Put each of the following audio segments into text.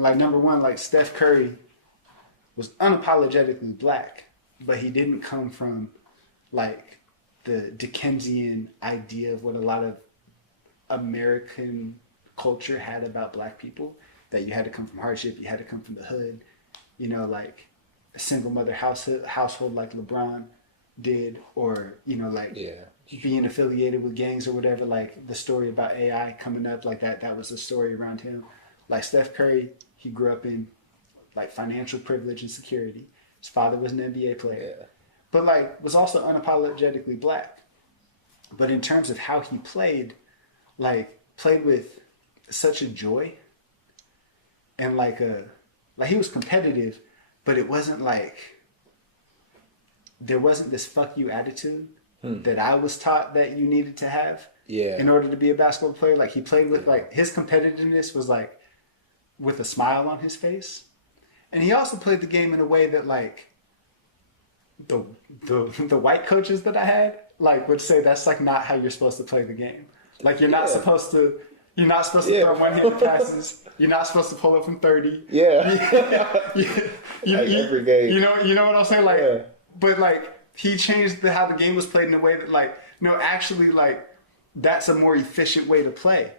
Like number one, like Steph Curry was unapologetically black, but he didn't come from like the Dickensian idea of what a lot of American culture had about black people, that you had to come from hardship, you had to come from the hood, you know, like a single mother household like LeBron did, or, you know, like being affiliated with gangs or whatever, like the story about AI coming up, like that was a story around him. Like Steph Curry, he grew up in like financial privilege and security. His father was an NBA player, but like was also unapologetically black. But in terms of how he played, like played with such a joy, and like he was competitive, but it wasn't like there wasn't this fuck you attitude that I was taught that you needed to have in order to be a basketball player. Like he played with like his competitiveness was like with a smile on his face. And he also played the game in a way that like the white coaches that I had like would say that's like not how you're supposed to play the game. Like you're not supposed to throw one-handed passes. You're not supposed to pull up from 30. Every game. You know what I'm saying? Like but like he changed how the game was played in a way that like no, actually like that's a more efficient way to play.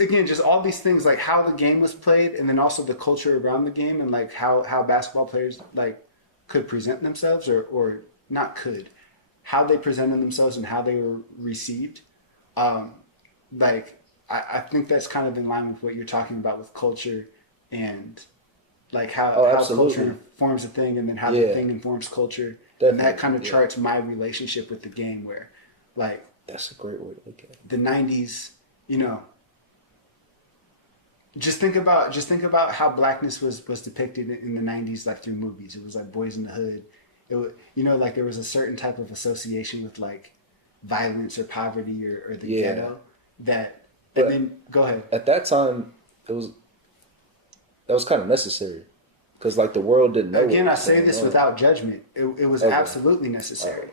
Again, just all these things, like how the game was played, and then also the culture around the game, and like how basketball players like could present themselves, or not could, how they presented themselves and how they were received. Like I think that's kind of in line with what you're talking about with culture, and like how culture forms a thing, and then how the thing informs culture. Definitely. And that kind of charts my relationship with the game, where like that's a great way to look at it. The 90s, you know. Just think about how blackness was depicted in the 90s, like through movies. It was like Boys in the Hood. It was, you know, like there was a certain type of association with like violence or poverty or the ghetto that. But, and then go ahead. At that time, that was kind of necessary because like the world didn't know. Again, I say this without judgment. It was absolutely necessary.